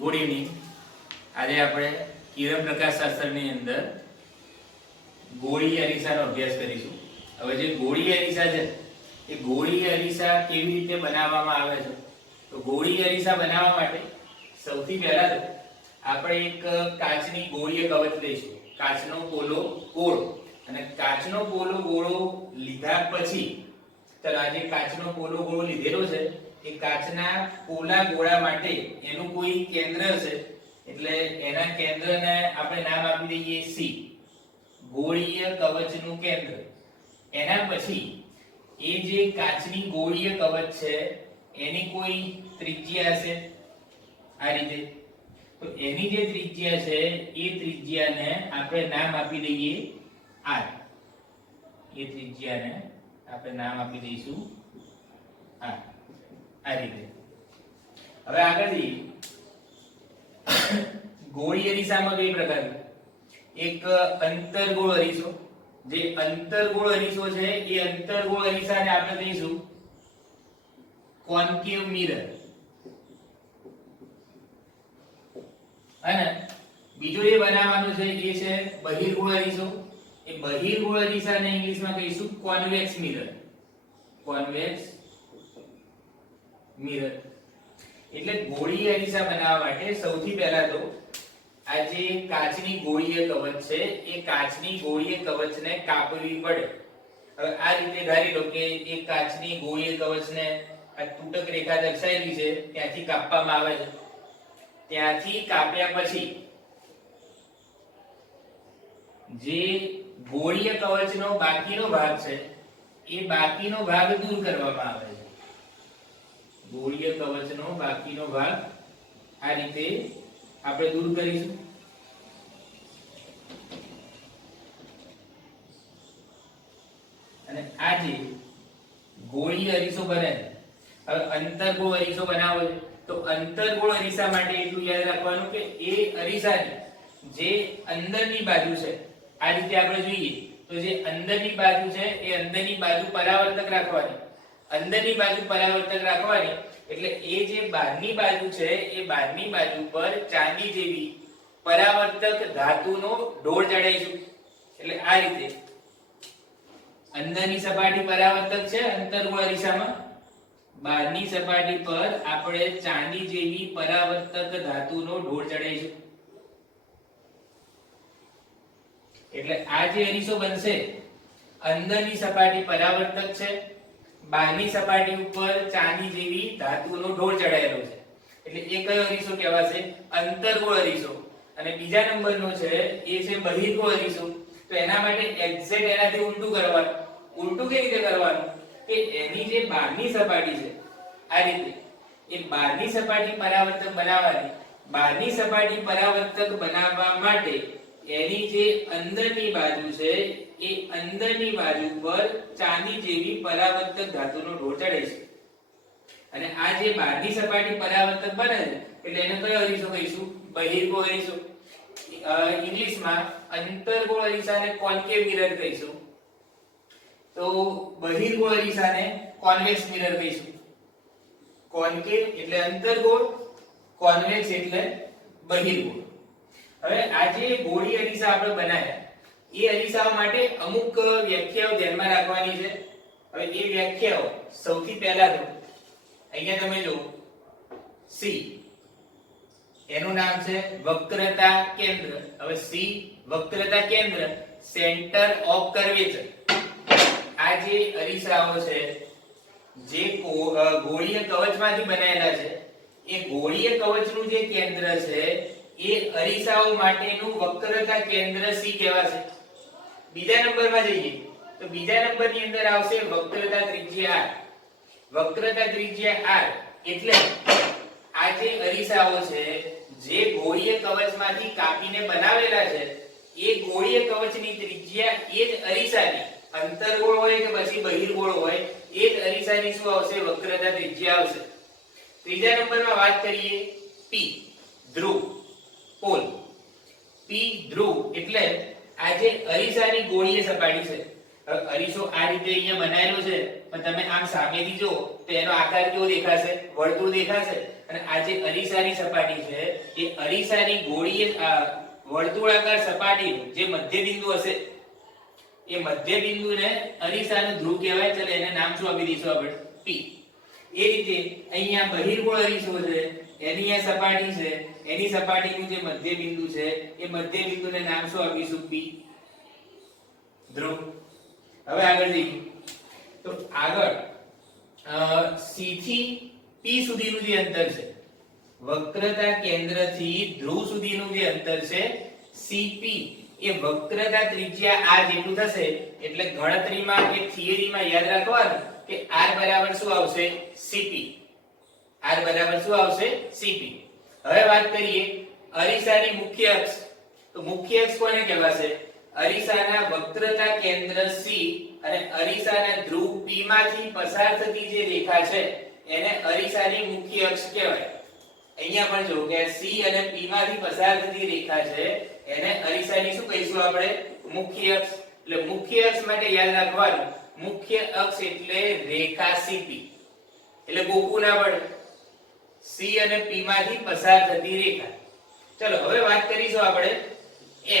Good evening. આજે આપણે કિરણ પ્રકાશશાસ્ત્રની અંદર ગોળી અરીસાનો અભ્યાસ કરીશું. હવે જે ગોળી અરીસા છે એ ગોળી અરીસા કેવી રીતે બનાવવામાં આવે છે, તો ગોળી અરીસા બનાવવા માટે સૌથી પહેલા તો આપણે એક કાચની ગોળીય કવચ લઈશું. કાચનો પોલો ગોળો, અને કાચનો પોલો ગોળો લીધા પછી તો આ જે કાચનો પોલો ગોળો લીધેલો છે એ કાચના પોલા ગોળા માટે એનું કોઈ કેન્દ્ર છે, એટલે એના કેન્દ્રને આપણે નામ આપી દઈએ સી, ગોળીય કવચનું કેન્દ્ર. એના પછી એ જે કાચની ગોળીય કવચ છે એની કોઈ ત્રિજ્યા હશે આ રીતે, તો એની જે ત્રિજ્યા છે એ ત્રિજ્યાને આપણે નામ આપી દઈએ આર. એ ત્રિજ્યાને આપણે નામ આપી દઈશું આર. આ રીતે હવે આગળ જઈએ. ગોળી અરીસામાં બે પ્રકાર, એક અંતર્ગોળ અરીસો. જે અંતર્ગોળ અરીસો છે એ અંતર્ગોળ અરીસાને આપણે કહીશું કોન્કેવ મિરર. અને બીજો એ બનાવવાનો છે એ છે બહિર્ગોળ અરીસો. એ બહિર્ગોળ અરીસાને ઇંગ્લિશમાં કહીશું કોન્વેક્સ મિરર. Convex mirror. એટલે ગોળી અરીસા બનાવવા માટે સૌથી પહેલા તો આ જે કાચની ગોળીય કવચ છે એ કાચની ગોળીય કવચને કાપવી પડે. હવે આ રીતે ધારી લો કે એક કાચની ગોળીય કવચને આ તૂટક રેખા દર્શાવેલી છે ત્યાંથી કાપવામાં આવે છે. ત્યાંથી કાપ્યા પછી જે ગોળીય કવચનો બાકીનો ભાગ છે એ બાકીનો ભાગ દૂર કરવામાં આવે છે. ગોળીય કવચનો બાકીનો ભાગ આ રીતે આપણે દૂર કરીશું. અને આ જે ગોળીય અરીસો બને, હવે અંતર્ગોળ અરીસો બનાવવો છે તો અંતર્ગોળ અરીસા માટે એટલું યાદ રાખવાનું કે એ અરીસાની જે અંદરની બાજુ છે આ રીતે આપણે જોઈએ તો જે અંદરની બાજુ છે એ અંદરની બાજુ પરાવર્તક રાખવાની. અંદરની બાજુ પરાવર્તક રાખવાની એટલે એ જે બહારની બાજુ છે એ બહારની બાજુ પર ચાંદી જેવી પરાવર્તક ધાતુનો ઢોળ ચડાવીશું. એટલે આ રીતે અંદરની સપાટી પરાવર્તક છે અંતર્ગોળ અરીસામાં, બહારની સપાટી પર આપણે ચાંદી જેવી પરાવર્તક ધાતુનો ઢોળ ચડાવીશું. એટલે આ જે અરીસો બનશે અંદરની સપાટી પરાવર્તક છે, બહારની સપાટી ઉપર ચાંદી જેવી ધાતુનો ઢોળ ચડાયેલો છે. એટલે એ કયો અરીસો કહેવાશે? અંતર્ગોળ અરીસો. અને બીજા નંબરનો છે એ છે બહિર્ગોળ અરીસો. તો એના માટે એક્ઝેક્ટ એનાથી ઊલટું કરવાનું. ઊલટું કેવી રીતે કરવાનું કે એની જે બહારની સપાટી છે આ રીતે એ બહારની સપાટી પરાવર્તક બનાવવાની. બહારની સપાટી પરાવર્તક બનાવવા માટે એની જે અંદરની બાજુ છે એ અંદરની બાજુ પર ચાંદી જેવી પરાવર્તક ધાતુનો ઢોળ ચડે છે. અને આ જે બહારની સપાટી પરાવર્તક બને છે એટલે એને કયો અરીસો કહીશું? બહિર્ગોળ અરીસો. ઇંગ્લિશમાં અંતર્ગોળ અરીસાને કોન્કેવ મિરર કહીશું, તો બહિર્ગોળ અરીસાને કોન્વેક્સ મિરર કહીશું. કોન્કેવ એટલે અંતર્ગોળ, કોન્વેક્સ એટલે બહિર્ગોળ. હવે આ જે ગોળી અરીસા આપણે બનાવ્યા એ અરીસાઓ માટે અમુક વ્યાખ્યાઓ ધ્યાનમાં રાખવાની છે. હવે એ વ્યાખ્યાઓ સૌથી પહેલા તો અહીંયા તમે જો સી, એનું નામ છે વક્રતા કેન્દ્ર. હવે સી વક્રતા કેન્દ્ર, સેન્ટર ઓફ કર્વેચર. આ જે અરીસાઓ છે જે ગોળીય કવચમાંથી બનાવેલા છે એ ગોળીય કવચનું જે કેન્દ્ર છે એ અરીસાઓ માટેનું વક્રતા કેન્દ્ર સી કહેવાશે. બીજા નંબરમાં જઈએ તો બીજા નંબરની અંદર આવશે વક્રતા ત્રિજ્યા આર. વક્રતા ત્રિજ્યા આર એટલે આ જે અરીસાઓ છે જે ગોળીય કવચમાંથી કાપીને બનાવેલા છે એ ગોળીય કવચની ત્રિજ્યા એ જ અરીસાની અંતર્ગોળ હોય કે પછી બહિર્ગોળ હોય એ જ અરીસાની શું આવશે? વક્રતા ત્રિજ્યા આવશે. ત્રીજા નંબરમાં વાત કરીએ પી ધ્રુવ, પોલ. પી ધ્રુવ એટલે આ જે અરીસાની ગોળીય સપાટી છે. હવે અરીસો આ રીતે અહીંયા બનાવેલો છે, પણ તમે આમ સામેથી જો તો એનો આકાર કેવો દેખાશે? વર્તુળ દેખાશે. અને આ જે અરીસાની સપાટી છે એ અરીસાની ગોળીય વર્તુળાકાર સપાટીનું જે મધ્ય બિંદુ હશે એ મધ્ય બિંદુને અરીસાનું ધ્રુવ કહેવાય. ચાલો એને નામ શું આપી દઈશું આપણે? P. એ રીતે અહીંયા બહિર્ગોળ અરીસો છે, એની આ સપાટી છે, એની સપાટીનું જે મધ્ય બિંદુ છે એ મધ્ય બિંદુને નામ શું આપીશું? P. ધ્રુવ. હવે આગળ જઈએ તો આગળ C થી P સુધીનું જે અંતર છે, વક્રતા કેન્દ્રથી ધ્રુવ સુધીનું જે અંતર છે CP, એ વક્રતા ત્રિજ્યા r જેટલું થશે. એટલે ગણતરીમાં કે થિયરીમાં યાદ રાખવાનું કે r બરાબર શું આવશે? CP. r બરાબર શું આવશે? CP. હવે વાત કરીએ અરીસાની મુખ્ય અક્ષ. તો મુખ્ય અક્ષ કોને કહેવાશે? અરીસાના વક્રતા કેન્દ્ર C અને અરીસાના ધ્રુવ P માંથી પસાર થતી જે રેખા છે એને અરીસાની મુખ્ય અક્ષ કહેવાય. અહીંયા પણ જો કે C અને P માંથી પસાર થતી રેખા છે એને અરીસાની શું કહીશું આપણે? મુખ્ય અક્ષ. એટલે મુખ્ય અક્ષ માટે યાદ રાખવાનું મુખ્ય અક્ષ એટલે રેખા CP. એટલે ગોકું ના પડે. C અને P માંથી પસાર થતી રેખા. ચલો હવે વાત કરીશું આપણે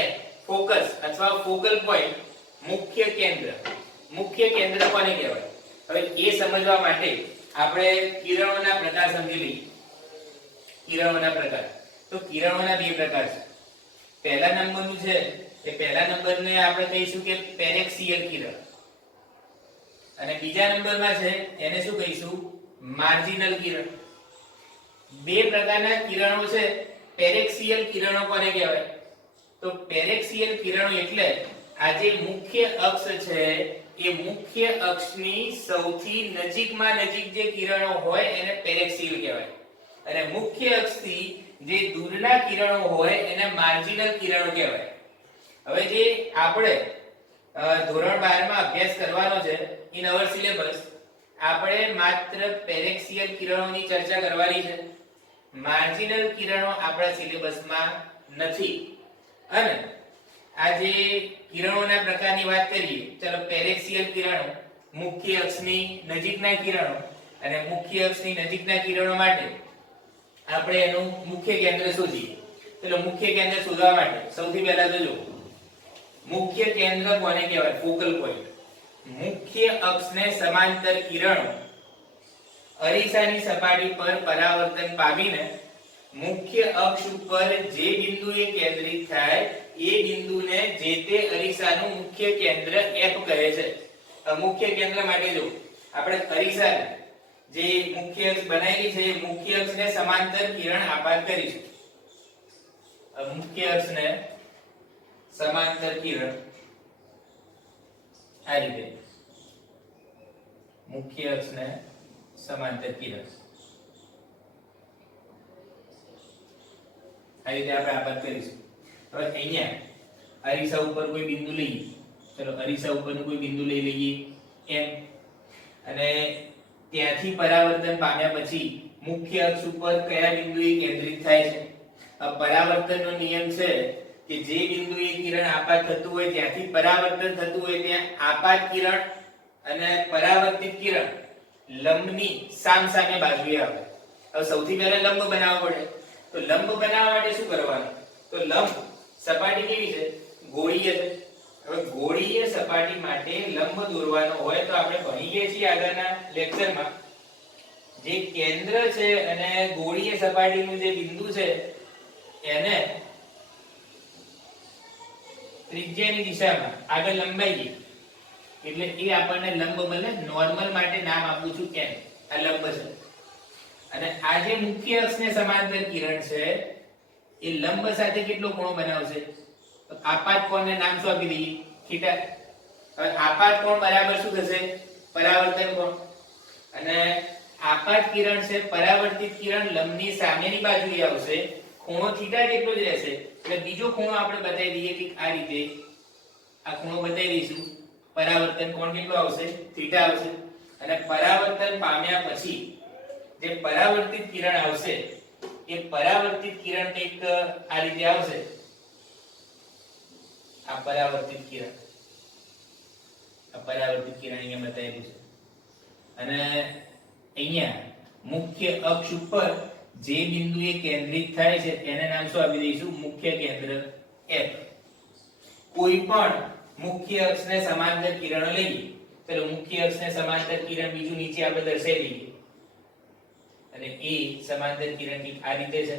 F, ફોકસ અથવા ફોકલ પોઈન્ટ, મુખ્ય કેન્દ્ર. મુખ્ય કેન્દ્ર કોને કહેવાય? હવે એ સમજવા માટે આપણે કિરણોના પ્રકાર સમજી લઈએ. કિરણોના પ્રકાર. તો કિરણોના બે પ્રકાર છે. પહેલા નંબરનું છે એ પહેલા નંબરને આપણે કહીશું કે પેરેક્સિયલ કિરણ, અને બીજા નંબરમાં છે એને શું કહીશું? માર્જિનલ કિરણ. બે પ્રકારના કિરણો છે. પેરેક્સિયલ કિરણો કોને કહેવાય? તો પેરેક્સિયલ કિરણો એટલે આ જે મુખ્ય અક્ષ છે એ મુખ્ય અક્ષની સૌથી નજીકમાં નજીક જે કિરણો હોય એને પેરેક્સિયલ કહેવાય, અને મુખ્ય અક્ષથી જે દૂરના કિરણો હોય એને માર્જિનલ કિરણો કહેવાય. હવે જે આપણે ધોરણ 12 માં અભ્યાસ કરવાનો છે ઇન અવર સિલેબસ, આપણે માત્ર પેરેક્સિયલ કિરણોની ચર્ચા કરવાની છે. માર્જિનલ કિરણો આપણા સિલેબસમાં નથી. અને આ જે કિરણોના પ્રકારની વાત કરીએ, ચલો પેરેક્સિયલ કિરણો મુખ્ય અક્ષની નજીકના કિરણો, અને મુખ્ય અક્ષની નજીકના કિરણો માટે આપણે એનું મુખ્ય કેન્દ્ર શોધીએ. ચલો મુખ્ય કેન્દ્ર શોધવા માટે સૌથી પહેલા તો જો મુખ્ય કેન્દ્ર કોને કહેવાય? Focal point. મુખ્ય અક્ષને સમાંતર કિરણો અરીસાની સપાટી પર પરાવર્તન પામીને મુખ્ય અક્ષ ઉપર જે બિંદુએ કેન્દ્રિત થાય એ બિંદુને જે તે અરીસાનું મુખ્ય કેન્દ્ર F કહે છે. મુખ્ય કેન્દ્ર માટે જો આપણે અરીસા જે મુખ્ય અક્ષ બનાવેલી છે એ મુખ્ય અક્ષને સમાંતર કિરણ આપાત કરીશું. મુખ્ય અક્ષને સમાંતર કિરણ આ રીતે મુખ્ય અક્ષને સમાંતર કિરણ આ રીતે આપણે આપાત કરીશું. હવે અહીંયા અરીસા ઉપર કોઈ બિંદુ લઈએ. ચલો અરીસા ઉપરનું કોઈ બિંદુ લઈ લઈએ M, અને ત્યાંથી પરાવર્તન પામ્યા પછી મુખ્ય અક્ષ ઉપર કયા બિંદુએ કેન્દ્રિત થાય છે? આ પરાવર્તનનો નિયમ છે કે જે બિંદુએ કિરણ આપાત થતું હોય ત્યાંથી પરાવર્તન થતું હોય ત્યાં આપાત કિરણ અને પરાવર્તિત કિરણ લંબની સામસામે બાજુએ આવે. હવે સૌથી પહેલા લંબ બનાવવો પડે. તો લંબ બનાવવા માટે શું કરવાનું? તો લંબ સપાટી કેવી છે? ગોળીય છે. હવે ગોળીય સપાટી માટે લંબ દોરવાનો હોય તો આપણે ભણીએ છીએ આગળના લેક્ચરમાં જે કેન્દ્ર છે અને ગોળીય સપાટીનું જે બિંદુ છે એને ત્રિજ્યાની દિશામાં આગળ લંબાઈએ એટલે એ આપણને લંબ મળે. નોર્મલ માટે નામ આપું છું n. આ લંબ છે. અને આ જે મુખ્ય અક્ષને સમાંતર કિરણ છે એ લંબ સાથે કેટલો ખૂણો બનાવશે? તો આપાત કોણને નામ શું આપી દઈએ? થીટા. હવે આપાત કોણ બરાબર શું થશે? પરાવર્તન કોણ. અને આપાત કિરણ છે પરાવર્તિત કિરણ લંબની સામેની બાજુએ આવશે, ખૂણો થીટા જેટલો જ રહેશે. એટલે બીજો ખૂણો આપણે બતાવી દઈએ કે આ રીતે આ ખૂણો બતાવી દઈશું. પરાવર્તન કોણ કેટલો આવશે? થીટા આવશે. અને પરાવર્તન પામ્યા પછી જે પરાવર્તિત કિરણ આવશે એ પરાવર્તિત કિરણ કંઈક આ રીતે આવશે. આ પરાવર્તિત કિરણ પરાવર્તિત કિરણ અહીંયા બતાવેલું છે અને અહીંયા મુખ્ય અક્ષ ઉપર જે બિંદુએ કેન્દ્રિત થાય છે તેને નામ શું આપી દઈશું? મુખ્ય કેન્દ્ર F. કોઈ પણ મુખ્ય અક્ષને સમાંતર કિરણો લઈએ. ચલો મુખ્ય અક્ષને સમાંતર કિરણ બીજું નીચે આપણે દર્શાવી દઈએ અને એ સમાંતર કિરણ ની આ રીતે છે,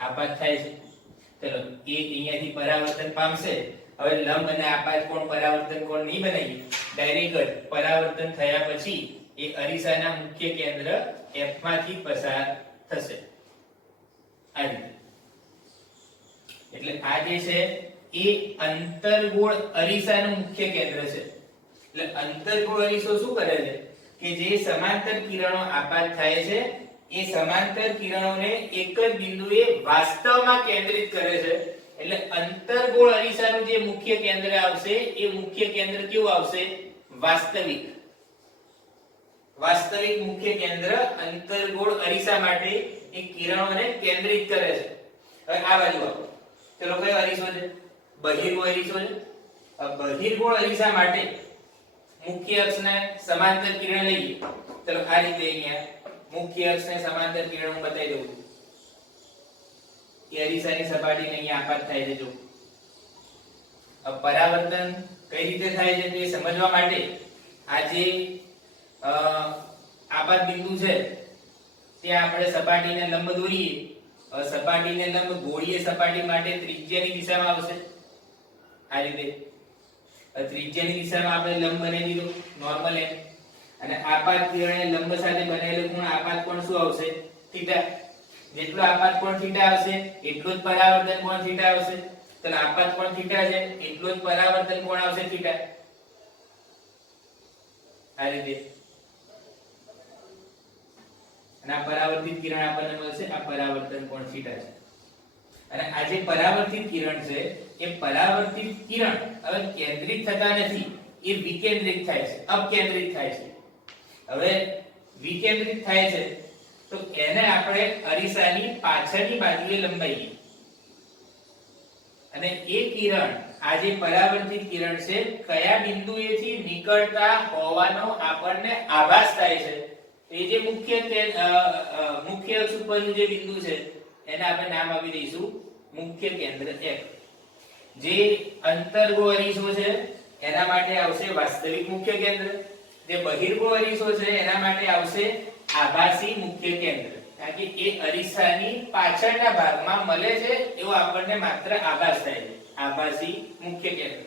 આપાત થાય છે. ચલો એ અહીંયાથી પરાવર્તન પામશે. હવે લંબ અને આપાત કોણ પરાવર્તન કોણ નહીં બનાવીએ, ડાયરેક્ટ જ પરાવર્તન થયા પછી એ અરીસાના મુખ્ય કેન્દ્ર F માંથી પસાર થશે આ રીતે. એટલે આ જે છે એ અંતર્ગોળ અરીસાનું મુખ્ય કેન્દ્ર છે. એટલે અંતર્ગોળ અરીસો શું કરે છે કે જે સમાંતર કિરણો આપાત થાય છે એ સમાંતર કિરણોને એક જ બિંદુએ વાસ્તવમાં કેન્દ્રિત કરે છે. એટલે અંતર્ગોળ અરીસાનું જે મુખ્ય કેન્દ્ર આવશે એ મુખ્ય કેન્દ્ર કેવું આવશે? વાસ્તવિક. વાસ્તવિક મુખ્ય કેન્દ્ર અંતર્ગોળ અરીસા માટે એ કિરણોને કેન્દ્રિત કરે છે. હવે આ બાજુ આવો. ચલો કયો અરીસો છે? બહિર્ગોળ અરીસો છે. બહિર્ગોળ અરીસા માટે મુખ્ય અક્ષને સમાંતર કિરણ લઈએ. ચલો આ રીતે અહીંયા મુખ્ય અક્ષને સમાંતર કિરણ હું બતાવી દઉં છું. એ અરીસાની સપાટીને અહીંયા આપાત થાય છે. જો પરાવર્તન કઈ રીતે થાય છે તે સમજવા માટે આ જે આપાત બિંદુ છે ત્યાં આપણે સપાટીને લંબ દોરીએ. સપાટીને લંબ ગોળીય સપાટી માટે ત્રિજ્યાની દિશામાં આવશે આ રીતે. ત્રિજ્યાની દિશામાં આપણે લંબ બનાવી દીધો નોર્મલ એમ, અને આપાત કિરણે લંબ સાથે બનેલો કોણ આપાત કોણ શું આવશે? થીટા. જેટલો આપાત કોણ થીટા આવશે એટલો જ પરાવર્તન કોણ થીટા આવશે. તો આપાત કોણ થીટા છે એટલો જ પરાવર્તન કોણ આવશે? થીટા. આ રીતે. અને આ પરાવર્તિત કિરણ આપણને મળશે, આ પરાવર્તન કોણ થીટા છે. અને આ જે પરાવર્તિત કિરણ છે એ પરાવર્તિત કિરણ હવે કેન્દ્રિત થતા નથી, એ વિકેન્દ્રિત થાય છે, અપકેન્દ્રિત થાય છે. હવે વિકેન્દ્રિત થાય છે તો એને આપણે અરીસાની પાછળની બાજુએ લંબાવીએ અને એ કિરણ આ જે પરાવર્તિત કિરણ છે કયા બિંદુએથી નીકળતા હોવાનો આપણને આભાસ થાય છે. એ જે મુખ્ય અક્ષ ઉપરનું જે બિંદુ છે એને આપણે નામ આપી દઈશું મુખ્ય કેન્દ્ર F. જે અંતર્ગોળ અરીસો છે એના માટે આવશે વાસ્તવિક મુખ્ય કેન્દ્ર. જે બહિર્ગોળ અરીસો છે એના માટે આવશે આભાસી મુખ્ય કેન્દ્ર. કારણ કે એ અરીસાની પાછળના ભાગમાં મળે છે એવો આપણને માત્ર આભાસ થાય છે, આભાસી મુખ્ય કેન્દ્ર.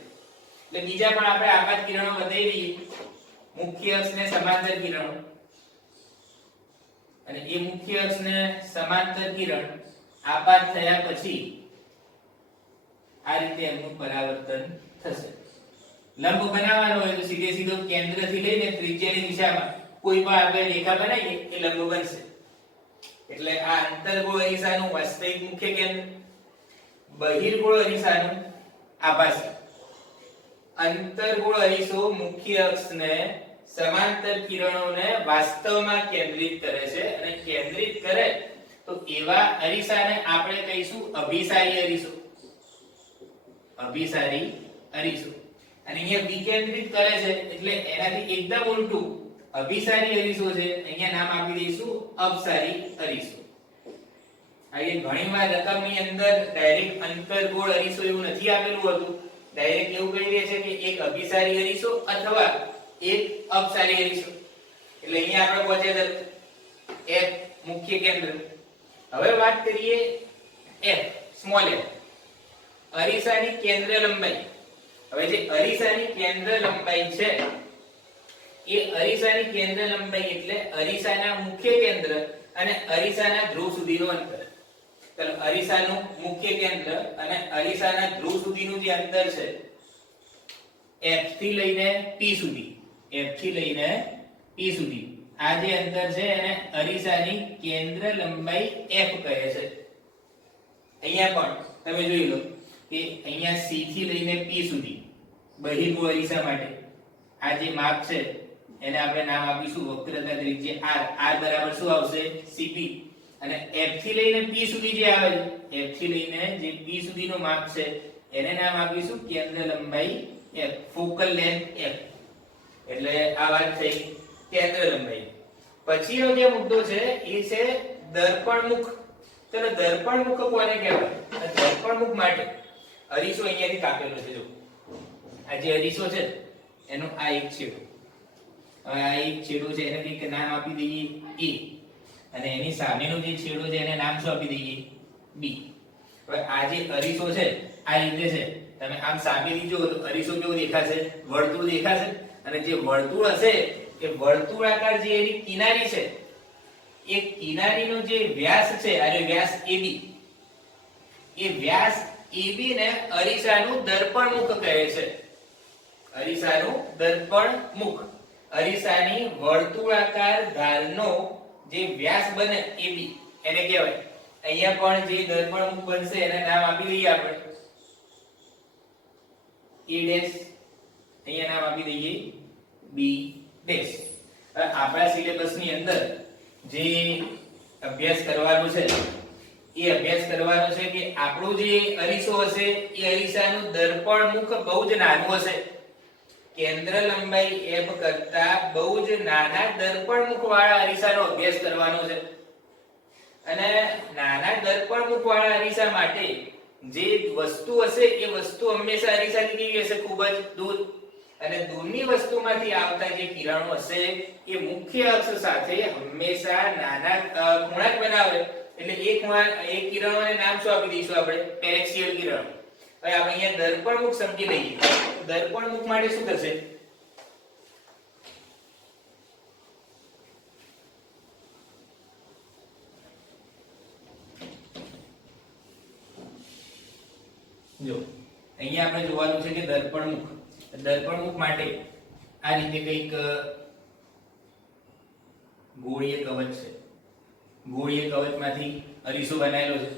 એટલે બીજા પણ આપણે આપાત કિરણો બતાવી દઈએ. મુખ્ય અક્ષને સમાંતર કિરણો, અને એ મુખ્ય અક્ષને સમાંતર કિરણ આપાત થયા પછી આ રીતે એમનું પરાવર્તન થશે. લંબ બનાવવાનો હોય તો સીધે સીધો કેન્દ્રથી લઈને ત્રિજ્યાની દિશામાં કોઈ પણ આપણે રેખા બનાવીએ એ લંબ બનશે. એટલે આ અંતર્ગોળ અરીસાનું વાસ્તવિક મુખ્ય કેન્દ્ર, બહિર્ગોળ અરીસાનું આભાસી. અંતર્ગોળ અરીસો મુખ્ય અક્ષને સમાંતર કિરણોને વાસ્તવમાં કેન્દ્રિત કરે છે, અને કેન્દ્રિત કરે તો એવા અરીસાને આપણે કહીશું અભિસારી અરીસો. અભિસારી અરીસો. અને અહીંયા વિકેન્દ્રિત કરે છે એટલે એનાથી એકદમ ઉલટું અભિસારી અરીસો છે અહીંયા નામ આપી દઈશું અપસારી અરીસો. અહીં ઘણીવાર રકમની અંદર ડાયરેક્ટ અંતર્ગોળ અરીસો એવું નથી આપેલું હોતું, ડાયરેક્ટ એવું કહી દે છે કે એક અભિસારી અરીસો અથવા એક અપસારી અરીસો. એટલે અહીંયા આપણે પહોંચ્યા F મુખ્ય કેન્દ્ર. હવે વાત કરીએ F સ્મોલ f, અરીસાની કેન્દ્ર લંબાઈ. હવે જે અરીસાની કેન્દ્ર લંબાઈ છે એ અરીસાની કેન્દ્ર લંબાઈ એટલે અરીસાના મુખ્ય કેન્દ્ર અને અરીસાના ધ્રુવ સુધીનું અંતર. ચાલો અરીસાનું મુખ્ય કેન્દ્ર અને અરીસાના ધ્રુવ સુધીનું જે અંતર છે F થી લઈને P સુધી, F થી લઈને P સુધી આ જે અંતર છે એને અરીસાની કેન્દ્ર લંબાઈ F કહે છે. અહીંયા પણ તમે જોઈ લો કે અહીંયા C થી લઈને P સુધી બહિર્ગોળ અરીસા માટે આ જે માપ છે એને આપણે નામ આપીશું વક્રતા ત્રિજ્યા R. R બરાબર શું આવશે? CP. અને F થી લઈને P સુધી જે આવે છે, F થી લઈને જે P સુધીનું માપ છે એને નામ આપીશું કેન્દ્ર લંબાઈ F, ફોકલ લેન્થ F. એટલે આ વાત થઈ કેન્દ્ર લંબાઈ. પછીનો જે મુદ્દો છે એ છે દર્પણમુખ. ચલો દર્પણમુખ કોને કહેવાય? દર્પણમુખ માટે અરીસો અહીંયાથી કાપેલો છે. જો આ જે અરીસો છે એનો આ એક છેડો, હવે આ એક છેડો છે એને કંઈક નામ આપી દઈએ A, અને એની સામેનો જે છેડો છે એને નામ શું આપી દઈએ? B. હવે આ જે અરીસો છે આ રીતે છે, તમે આમ સામેથી જુઓ તો અરીસો કેવો દેખાશે? વર્તુળ દેખાશે. અને જે વર્તુળ હશે એ વર્તુળાકાર જે એની કિનારી છે એ કિનારીનો જે વ્યાસ છે, આ વ્યાસ AB, એ વ્યાસ AB ને અરીસાનું દર્પણમુખ કહે છે. અરીસાનું દર્પણમુખ, અરીસાની વર્તુળાકાર ધારનો જે વ્યાસ બને AB એને કહેવાય. અહીંયા પણ જે દર્પણમુખ બનશે એને નામ આપી દઈએ આપણે A ડેશ, અહીંયા નામ આપી દઈએ B ડેશ. આપણા સિલેબસની અંદર જે અભ્યાસ કરવાનો છે એ અભ્યાસ કરવાનો છે કે આપણું જે અરીસો હશે એ અરીસાનું દર્પણમુખ બહુ જ નાનું હશે. કેન્દ્ર લંબાઈ f કરતા બહુ જ નાના દર્પણમુખ વાળા અરીસાનો અભ્યાસ કરવાનો છે. અને નાના દર્પણમુખ વાળા અરીસા માટે જે વસ્તુ હશે એ વસ્તુ હંમેશા અરીસાથી કેવી હશે? ખૂબ જ દૂર. અને દૂરની વસ્તુમાંથી આવતા જે કિરણો હશે એ મુખ્ય અક્ષ સાથે હંમેશા નાના ખૂણા જ બનાવે. એટલે એક કિરણોને નામ શું આપી દઈશું આપણે? પેરેક્સિયલ કિરણો. હવે આપણે અહીંયા દર્પણમુખ સમજી લઈએ. દર્પણમુખ માટે શું થશે? જો અહીંયા આપણે જોવાનું છે કે દર્પણમુખ માટે આ રીતે કંઈક ગોળીય કવચ છે. ગોળીય કવચમાંથી અરીસો બનાવેલો છે.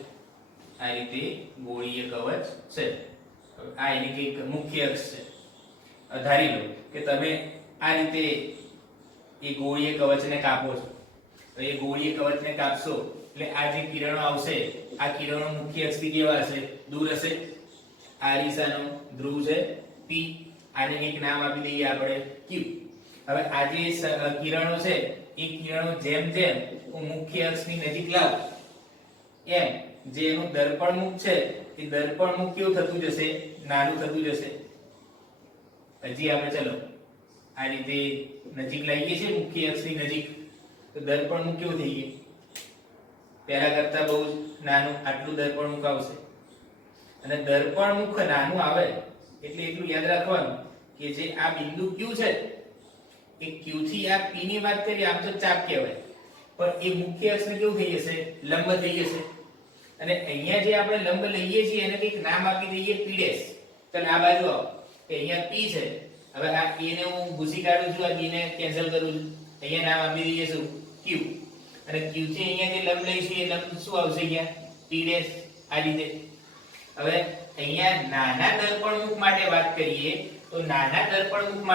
આ રીતે ગોળીય કવચ છે. આ એની કંઈક મુખ્ય અક્ષ છે. ધારી લો કે તમે આ રીતે એ ગોળીય કવચને કાપો છો. તો એ ગોળીય કવચને કાપશો એટલે આ જે કિરણો આવશે આ કિરણો મુખ્ય અક્ષથી કેવા હશે? દૂર હશે. આ અરીસાનો ધ્રુવ છે P, આને એક નામ આપી દઈએ આપણે Q. હવે આ જે કિરણો છે એ કિરણો જેમ જેમ હું મુખ્ય અક્ષની નજીક લાવું એમ જે એનું દર્પણમુખ છે એ દર્પણમુખ કેવું થતું જશે? નાનું થતું જશે. હજી આપણે ચલો આ રીતે નજીક લાવીએ છીએ મુખ્ય અક્ષની નજીક, તો દર્પણમુખ કેવું થઈ ગયું? પહેલા કરતા બહુ નાનું આટલું દર્પણમુખ આવશે. અને દર્પણમુખ નાનું આવે એટલે એટલું યાદ રાખવાનું કે જે આ બિંદુ Q છે એ Q થી આ P ની વાત કરીએ આમ તો ચાપ કહેવાય, પણ એ મુખ્ય અક્ષને કેવું થઈ જશે? લંબ થઈ જશે. અને અહીંયા જે આપણે લંબ લઈએ છીએ એને કંઈક નામ આપી દઈએ P ડેશ. ચાલ આ બાજુ આવો કે અહીંયા P છે. હવે આ A ને હું ભૂસી કાઢું છું, આ B ને કેન્સલ કરું છું. અહીંયા નામ આપી દઈએ શું? Q. અને Q થી અહીંયા જે લંબ લઈશું એ લંબ શું આવશે? અહીંયા P ડેશ. આ રીતે. હવે અહીંયા નાના દર્પણમુખ માટે વાત કરીએ તો નાના દર્પણમુખ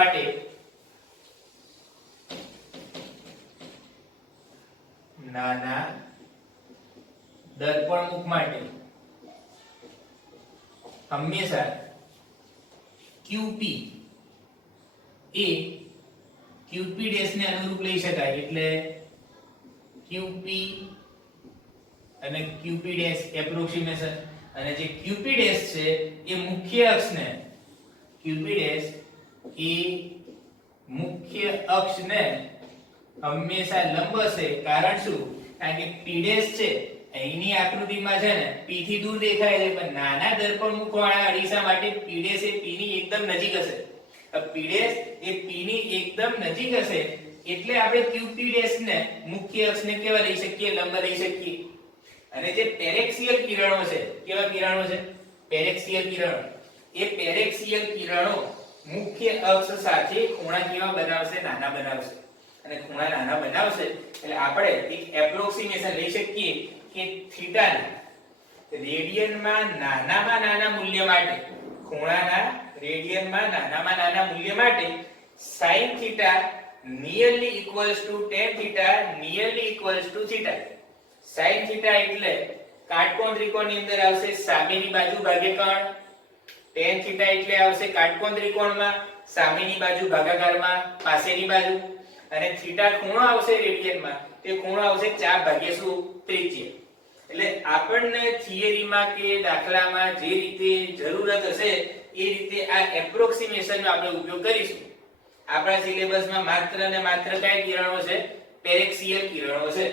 માટે હંમેશા QP એ QP ડેશ ને અનુરૂપ લઈ શકાય. એટલે QP અને QP ડેશ એપ્રોક્સિમેશન. અને જે QP ડેશ છે એ મુખ્ય અક્ષને હંમેશા લંબ હશે. કારણ શું? કારણ કે P ડેશ છે અહીંની આકૃતિમાં છે ને P થી દૂર દેખાય છે, પણ નાના દર્પણમુખ વાળા અરીસા માટે P ડેશ એ P ની એકદમ નજીક હશે. P ડેશ એ P ની એકદમ નજીક હશે એટલે આપણે QP ડેશ ને મુખ્ય અક્ષને કેવા લઈ શકીએ? લંબ લઈ શકીએ. અને જે પેરેક્સિયલ કિરણો છે, કેવા કિરણો છે? પેરેક્સિયલ કિરણો. એ પેરેક્સિયલ કિરણો મુખ્ય અક્ષ સાથે ખૂણા કેવા બનાવશે? નાના બનાવશે. અને ખૂણા નાના બનાવશે એટલે આપણે એક એપ્રોક્સિમેશન લઈ શકીએ કે થીટાના રેડિયનમાં નાના મૂલ્ય માટે, ખૂણાના રેડિયનમાં નાના મૂલ્ય માટે sin theta nearly equals to tan theta nearly equals to theta. sin theta એટલે કાટકોણ ત્રિકોણની અંદર આવશે સામેની બાજુ ભાગ્યા કર્ણ. tan થીટા એટલે આવશે કાટકોણ ત્રિકોણમાં સામેની બાજુ ભાગાકારમાં પાસેની બાજુ, અને થીટા ખૂણો આવશે રેડિયનમાં, તે ખૂણો આવશે 4 શું ત્રિજ્યા. એટલે આપણને થિયરીમાં કે દાખલામાં જે રીતે જરૂરત હશે એ રીતે આ એપ્રોક્સિમેશનનો આપણે ઉપયોગ કરીશું. આપણા સિલેબસમાં માત્ર ને માત્ર કયા કિરણો છે? પેરેક્સિયલ કિરણો છે.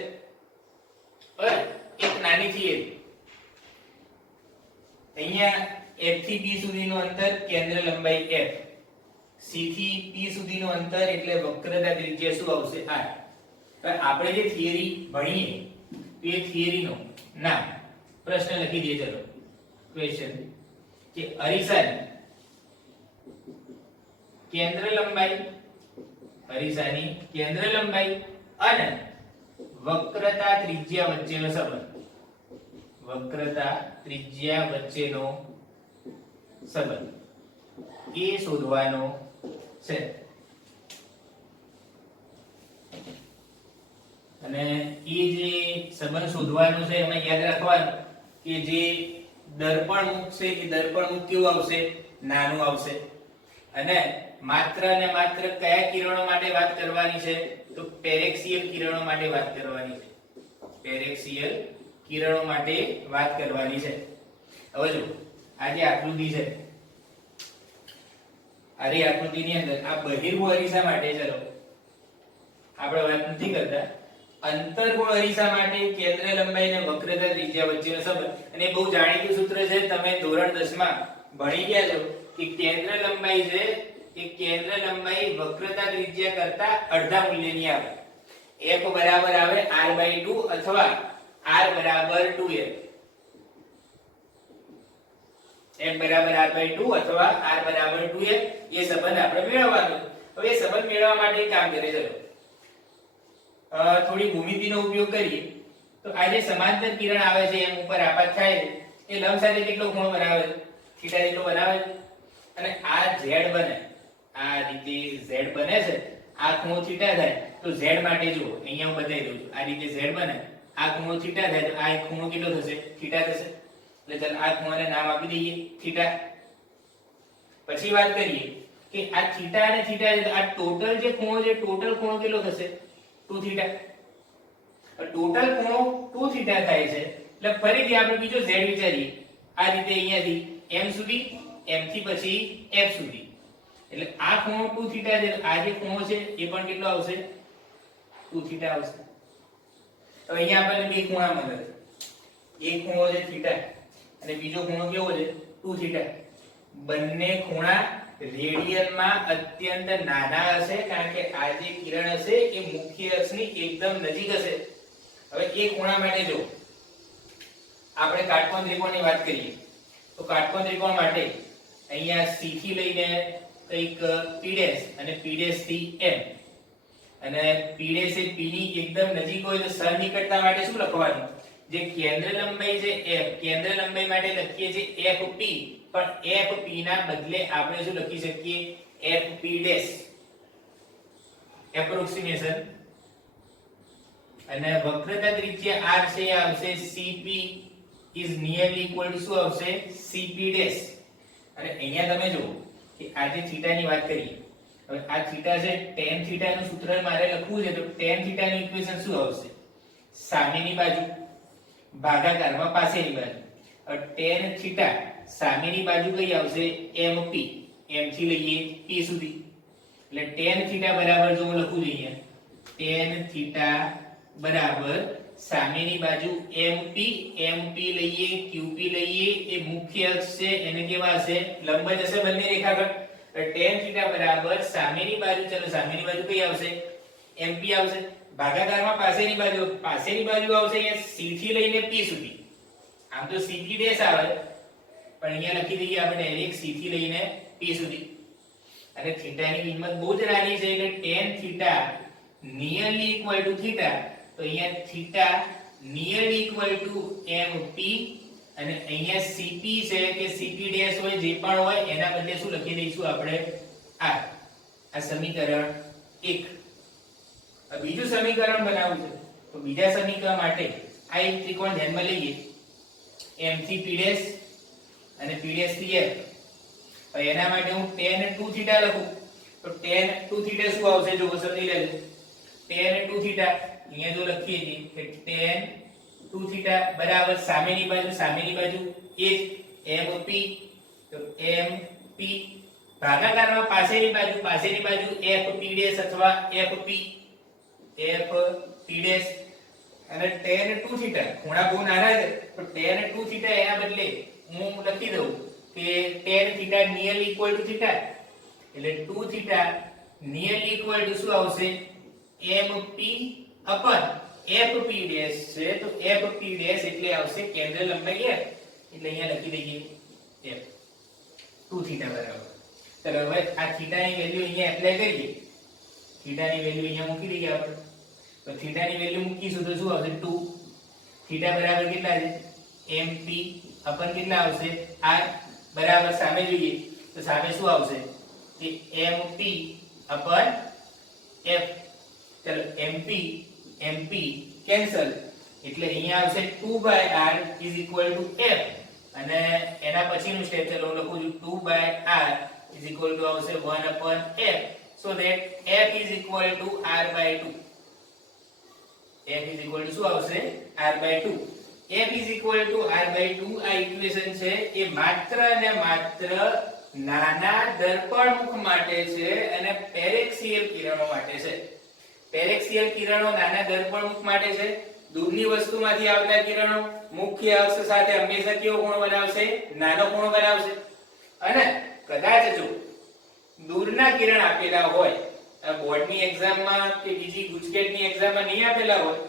બરાબર. એક નાની થિયરી, અહીંયા F થી P સુધીનું અંતર કેન્દ્ર લંબાઈ f, C થી P સુધીનું અંતર એટલે વક્રતા ત્રિજ્યા શું આવશે? r. હવે આપણે જે થિયરી ભણીએ એ થિયરીનું નામ પ્રશ્ન લખી દઈએ. ચલો ક્વેશ્ચન કે અરીસાની કેન્દ્ર લંબાઈ, અરીસાની કેન્દ્ર લંબાઈ અને વક્રતા ત્રિજ્યા વચ્ચેનો સંબંધ, વક્રતા ત્રિજ્યા વચ્ચેનો સંબંધ એ શોધવાનો છે. અને એ જે સંબંધ શોધવાનો છે એમાં યાદ રાખવાનું કે જે દર્પણ મુખ છે એ દર્પણ મુખ કેવું આવશે? નાનું આવશે. અને માત્ર ને માત્ર કયા કિરણો માટે વાત કરવાની છે? તો પેરેક્સિયલ કિરણો માટે વાત કરવાની છે. પેરેક્સિયલ કિરણો માટે વાત કરવાની છે. હવે જો આ જે આકૃતિ છે, આ આકૃતિની અંદર આ બહિર્મુખ અરીસા માટે ચલો આપણે વાત નથી કરતા. અંતર્ગોળ અરીસા માટે કેન્દ્ર લંબાઈ અને વક્રતા ત્રિજ્યા વચ્ચેનો સંબંધ, અને બહુ જાણીતું સૂત્ર છે, તમે ધોરણ 10 માં ભણી ગયા છો કે કેન્દ્ર લંબાઈ છે એ કેન્દ્ર લંબાઈ વક્રતા ત્રિજ્યા કરતા અડધા મૂલ્યની આવે. f બરાબર આવે r/2 અથવા r બરાબર 2f. f બરાબર r/2 અથવા r બરાબર 2f એ સંબંધ આપણે મેળવવાનો છે. હવે એ સંબંધ મેળવવા માટે એક કામ કરીએ. ચલો થોડી ભૂમિતિનો ઉપયોગ કરીએ. તો આ જે સમાંતર કિરણ આવે છે એમ ઉપર આપાત થાય છે, એ લંબ સાથે કેટલો ખૂણો બનાવે છે? થીટા જેટલો બનાવે છે. અને આ z બને, આ રીતે z બને છે, આ ખૂણો થીટા થાય તો z માટે જુઓ અહીંયા હું બતાવી દઉં છું. આ રીતે z બને, આ ખૂણો થીટા થાય તો આ ખૂણો કેટલો થશે? થીટા થશે. એટલે ચાલ આ ખૂણાને નામ આપી દઈએ થીટા. પછી વાત કરીએ કે આ થીટા અને થીટા છે, આ ટોટલ જે ખૂણો છે, ટોટલ ખૂણો કેટલો થશે? 2 થીટા. ટોટલ ખૂણો 2 થીટા થાય છે. એટલે ફરીથી આપણે બીજો z વિચારીએ. આ રીતે અહીંયાથી m સુધી, m થી પછી f સુધી. એટલે આ ખૂણો 2 થીટા છે, આ જે ખૂણો છે એ પણ કેટલો આવશે? 2 થીટા આવશે. હવે અહીંયા આપણને બે ખૂણા મળે છે. એક ખૂણો છે થીટા અને બીજો ખૂણો કેવો છે? 2 થીટા. બંને ખૂણા રેડિયનમાં અત્યંત નાના હશે, કારણ કે આ જે કિરણ હશે એ મુખ્ય અક્ષની એકદમ નજીક હશે. હવે એ ખૂણા માટે જો આપણે કાટકોણ ત્રિકોણની વાત કરીએ તો કાટકોણ ત્રિકોણ માટે અહીંયા C થી લઈને કંઈક P' અને P' થી M, અને P' એ P ની એકદમ નજીક હોય તો સહનિકટતા માટે શું લખવાનું? જે કેન્દ્ર લંબાઈ છે f, કેન્દ્ર લંબાઈ માટે લખીએ છીએ fp, પણ fp ના બદલે આપણે શું લખી શકીએ? fp'. એપ્રોક્સિમેશન. અને વક્રતા ત્રિજ્યા r છે આવશે cp is nearly equal to શું આવશે? cp'. અને અહીંયા તમે જુઓ કે આ જે થીટા ની વાત કરીએ, હવે આ થીટા છે, tan થીટા નું સૂત્ર મારે લખવું છે તો tan થીટા ની ઇક્વેશન શું આવશે? સામેની બાજુ ભાગાકારમાં પાસેની બાજુ. tan થીટા સામેની બાજુ કઈ આવશે? mp, m થી લઈએ p સુધી. એટલે tan થીટા બરાબર જો હું લખું છું અહીંયા, tan થીટા બરાબર સામેની બાજુ mp, mp લઈએ, qp લઈએ, એ મુખ્ય અક્ષ છે એને કેવા હશે? લંબ જ હશે બંને રેખાખંડ. tan થીટા બરાબર સામેની બાજુ, ચલો સામેની બાજુ કઈ આવશે? mp આવશે. ભાગાકારમાં પાસેની બાજુ આવશે અહીંયા c થી લઈને p સુધી. આમ તો cp' આવે પણ અહીંયા લખી દઈએ આપણે ડાયરેક્ટ c થી લઈને p સુધી. અને થીટાની કિંમત બહુ જ નાની છે એટલે tan theta nearly equal to theta, તો અહીંયા theta nearly equal to mp, અને અહીંયા cp છે કે cp' હોય જે પણ હોય એના બદલે શું લખી દઈશું આપણે? r. આ સમીકરણ 1. બીજું સમીકરણ બનાવવું છે તો બીજા સમીકરણ માટે આ એક ત્રિકોણ ધ્યાનમાં લઈએ, m થી p' અને p' થી f. હવે એના માટે હું tan 2 થીટા લખું તો tan 2 થીટા શું આવશે જો સમજી લેજો tan 2 થીટા અહીંયા જો લખીએ છીએ કે tan 2 થીટા બરાબર સામેની બાજુ એ જ mp તો mp ભાગાકારમાં પાસેની બાજુ fp ડેશ અથવા fp ડેશ અને tan 2 થીટા ખૂણા બહુ નાના છે તો tan 2 થીટા એના બદલે હું લખી દઉં કે tan theta nearly equal to theta એટલે 2 થીટા નિયરલી ઇક્વલ ટુ શું આવશે mp અપન fp ડેશ છે તો fp ડેશ એટલે આવશે કેન્દ્ર લંબાઈ f એટલે અહીંયા લખી દઈએ f 2 થીટા બરાબર ચાલો હવે આ થીટાની વેલ્યુ અહીંયા એપ્લાય કરીએ થીટાની વેલ્યુ અહીંયા મૂકી દઈએ આપણે તો થીટાની વેલ્યુ મૂકીશું તો શું આવશે 2 થીટા બરાબર કેટલા છે mp અપન કેટલા આવશે r બરાબર સામે જોઈએ તો સામે શું આવશે કે mp અપન f ચલો mp કેન્સલ એટલે અહીંયા આવશે 2/r f અને એના પછીનું સ્ટેપ ચલો હું લખું છું 2/r આવશે 1/f so that f r/2 f શું આવશે r/2 f r/2 આ ઇક્વેશન છે એ માત્ર અને માત્ર નાના દર્પણમુખ માટે છે અને પેરેક્સિયલ કિરણો માટે છે પેરેક્સિયલ કિરણો નાના દર્પણમુખ માટે છે દૂરની વસ્તુમાંથી આવતા કિરણો મુખ્ય અક્ષ સાથે હંમેશા કેવો ખૂણો બનાવશે નાનો ખૂણો બનાવશે અને કદાચ જો દૂરના કિરણ આપેલા હોય બોર્ડની એક્ઝામમાં કે બીજી ગુજકેટની એક્ઝામમાં નહીં આપેલા હોય